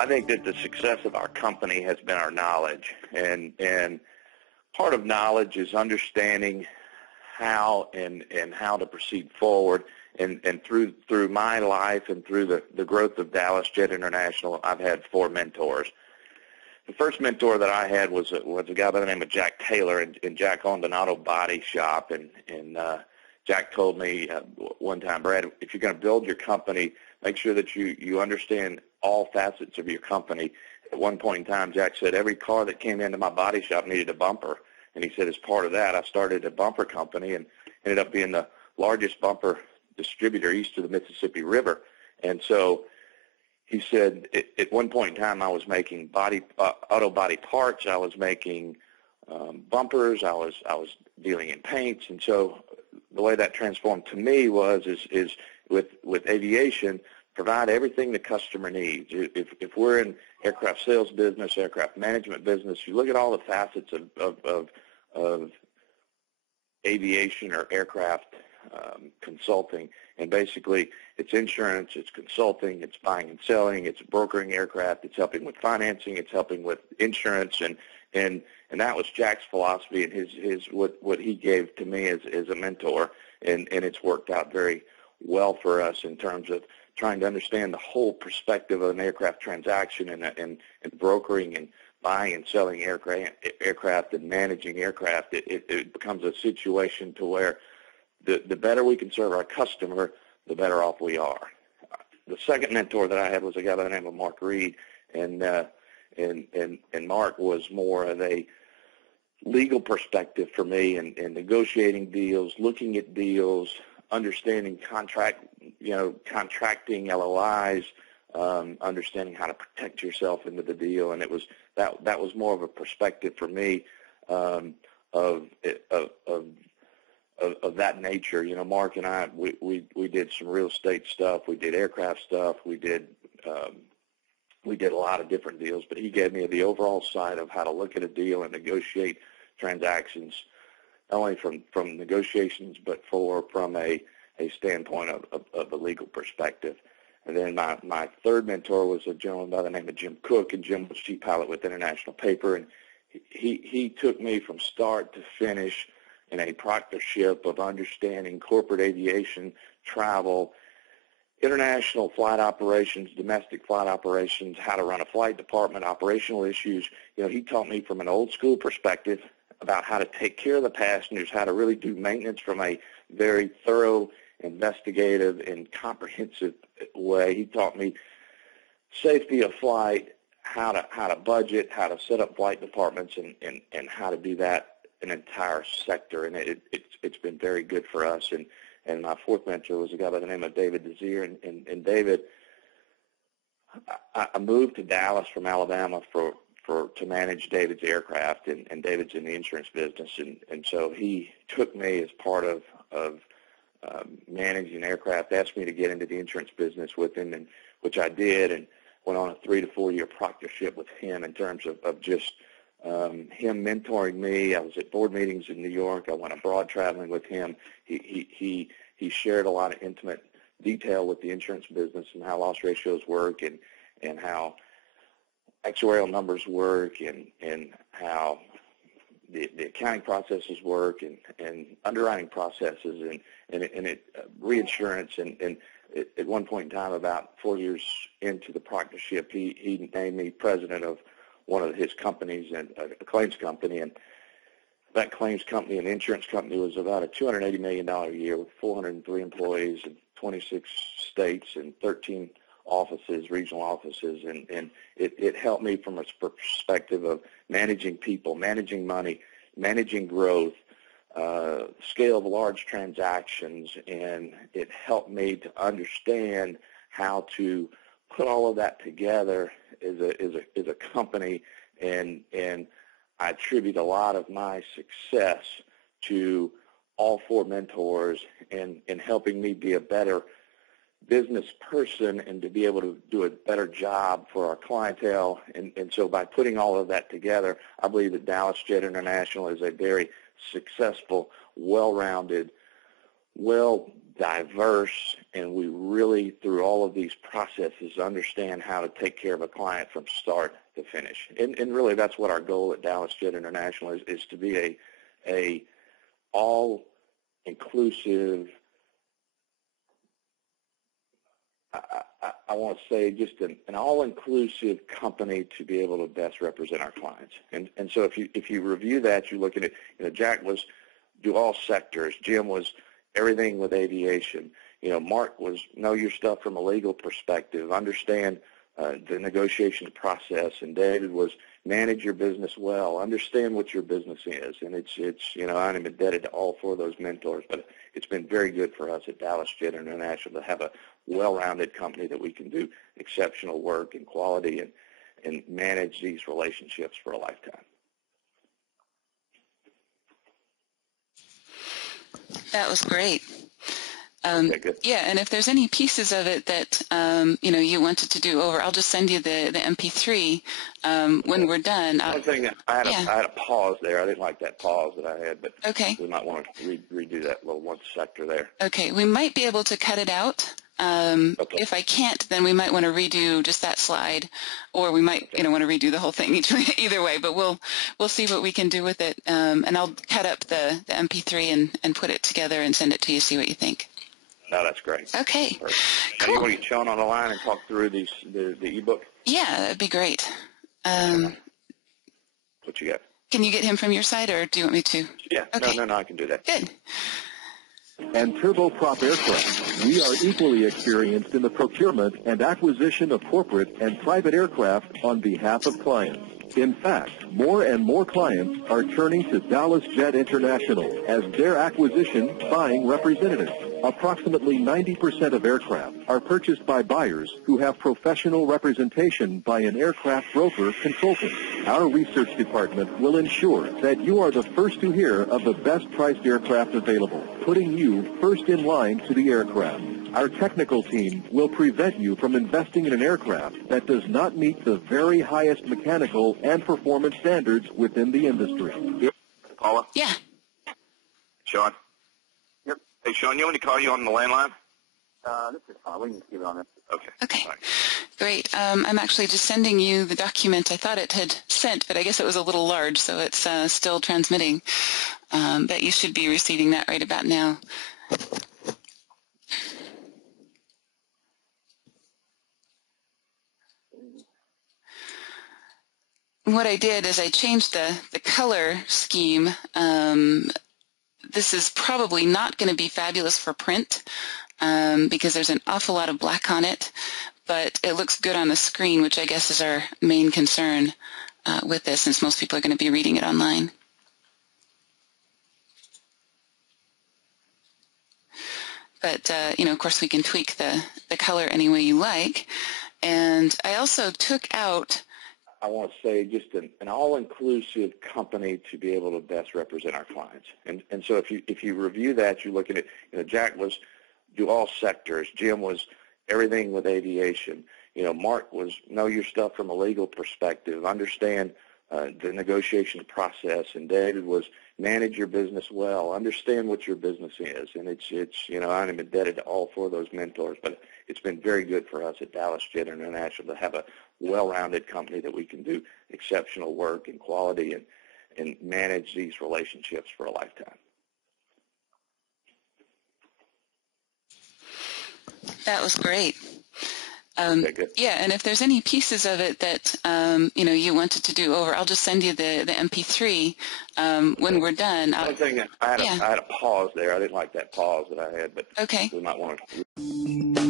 I think that the success of our company has been our knowledge, and part of knowledge is understanding how and how to proceed forward. And through my life and through the growth of Dallas Jet International, I've had 4 mentors. The first mentor that I had was a guy by the name of Jack Taylor, and Jack owned an auto body shop, and Jack told me one time, Brad, if you're going to build your company, make sure that you understand all facets of your company. At one point in time, Jack said every car that came into my body shop needed a bumper, and he said as part of that, I started a bumper company and ended up being the largest bumper distributor east of the Mississippi River. And so he said at one point in time I was making auto body parts, I was making bumpers, I was dealing in paints, and so the way that transformed to me is with aviation, provide everything the customer needs. If we're in aircraft sales business, aircraft management business, you look at all the facets of aviation or aircraft consulting, and basically it's insurance, it's consulting, it's buying and selling, it's brokering aircraft, it's helping with financing, it's helping with insurance, and that was Jack's philosophy and his what he gave to me as a mentor, and it's worked out very well for us in terms of trying to understand the whole perspective of an aircraft transaction and brokering and buying and selling aircraft and managing aircraft. It becomes a situation to where the better we can serve our customer, the better off we are. The second mentor that I had was a guy by the name of Mark Reed, and Mark was more of a legal perspective for me in negotiating deals, looking at deals, understanding contracting LOIs, understanding how to protect yourself into the deal, and it was that was more of a perspective for me of that nature. You know, Mark and I, we did some real estate stuff, we did aircraft stuff, we did a lot of different deals, but he gave me the overall side of how to look at a deal and negotiate transactions, not only from negotiations, but from a standpoint of a legal perspective. And then my third mentor was a gentleman by the name of Jim Cook, and Jim was chief pilot with International Paper, and he took me from start to finish in a proctorship of understanding corporate aviation, travel, international flight operations, domestic flight operations, how to run a flight department, operational issues. You know, he taught me from an old school perspective about how to take care of the passengers, how to really do maintenance from a very thorough, investigative, and comprehensive way. He taught me safety of flight, how to budget, how to set up flight departments, and how to do that an entire sector. And it's been very good for us. And my fourth mentor was a guy by the name of David Desir. And David, I moved to Dallas from Alabama to manage David's aircraft, and David's in the insurance business, and so he took me as part of managing aircraft, asked me to get into the insurance business with him, and which I did, and went on a 3 to 4 year proctorship with him in terms of just him mentoring me. I was at board meetings in New York. I went abroad traveling with him. He shared a lot of intimate detail with the insurance business and how loss ratios work and how actuarial numbers work and how the accounting processes work and underwriting processes and reinsurance and at one point in time, about 4 years into the proctorship, he named me president of one of his companies, and a claims company, and that claims company and insurance company was about a $280 million a year with 403 employees in 26 states and 13 offices, regional offices, and it helped me from a perspective of managing people, managing money, managing growth, scale of large transactions, and it helped me to understand how to put all of that together as a company, and I attribute a lot of my success to all 4 mentors and helping me be a better business person and to be able to do a better job for our clientele. And so by putting all of that together, I believe that Dallas Jet International is a very successful, well-rounded, well-diverse, and we really, through all of these processes, understand how to take care of a client from start to finish. And really, that's what our goal at Dallas Jet International is to be a all-inclusive, I want to say just an all-inclusive company to be able to best represent our clients. And so if you review that, you look at it, Jack was do all sectors. Jim was everything with aviation. Mark was know your stuff from a legal perspective, understand the negotiation process, and David was manage your business well, understand what your business is. And it's I'm indebted to all four of those mentors, but it's been very good for us at Dallas Jet International to have a well-rounded company that we can do exceptional work and quality and manage these relationships for a lifetime. That was great. Okay, good. Yeah, and if there's any pieces of it that you wanted to do over, I'll just send you the MP3 when we're done. One thing, I had a pause there. I didn't like that pause that I had, but okay. We might want to redo that little one sector there. Okay, we might be able to cut it out. Okay. If I can't, then we might want to redo just that slide, or we might want to redo the whole thing. Either way, but we'll see what we can do with it. And I'll cut up the MP3 and put it together and send it to you. See what you think. No, that's great. Okay. Perfect. Cool. Now you want to get Sean on the line and talk through the ebook? Yeah, that'd be great. What you got? Can you get him from your side, or do you want me to? Yeah. Okay. No, I can do that. Good. And turboprop aircraft, we are equally experienced in the procurement and acquisition of corporate and private aircraft on behalf of clients. In fact, more and more clients are turning to Dallas Jet International as their acquisition buying representative. Approximately 90% of aircraft are purchased by buyers who have professional representation by an aircraft broker consultant. Our research department will ensure that you are the first to hear of the best priced aircraft available, putting you first in line to the aircraft. Our technical team will prevent you from investing in an aircraft that does not meet the very highest mechanical and performance standards within the industry. Paula? Yeah. Sean? Yep. Hey, Sean, you want me to call you on the landline? This is fine. We can keep it on there. Okay. Okay. All right. Great. I'm actually just sending you the document. I thought it had sent, but I guess it was a little large, so it's still transmitting. But you should be receiving that right about now. What I did is I changed the color scheme. This is probably not going to be fabulous for print because there's an awful lot of black on it, but it looks good on the screen, which I guess is our main concern with this, since most people are going to be reading it online. But, of course, we can tweak the color any way you like. And I also took out... I want to say just an all-inclusive company to be able to best represent our clients. And so if you review that, you look at it, Jack was do all sectors. Jim was everything with aviation. Mark was know your stuff from a legal perspective, understand the negotiation process, and David was manage your business well, understand what your business is. And I'm indebted to all four of those mentors, but it's been very good for us at Dallas Jet International to have a well-rounded company that we can do exceptional work and quality and manage these relationships for a lifetime. That was great. Okay, good. Yeah, and if there's any pieces of it that you wanted to do over, I'll just send you the MP3 when we're done. One thing, I had a pause there. I didn't like that pause that I had, but okay. We might want to.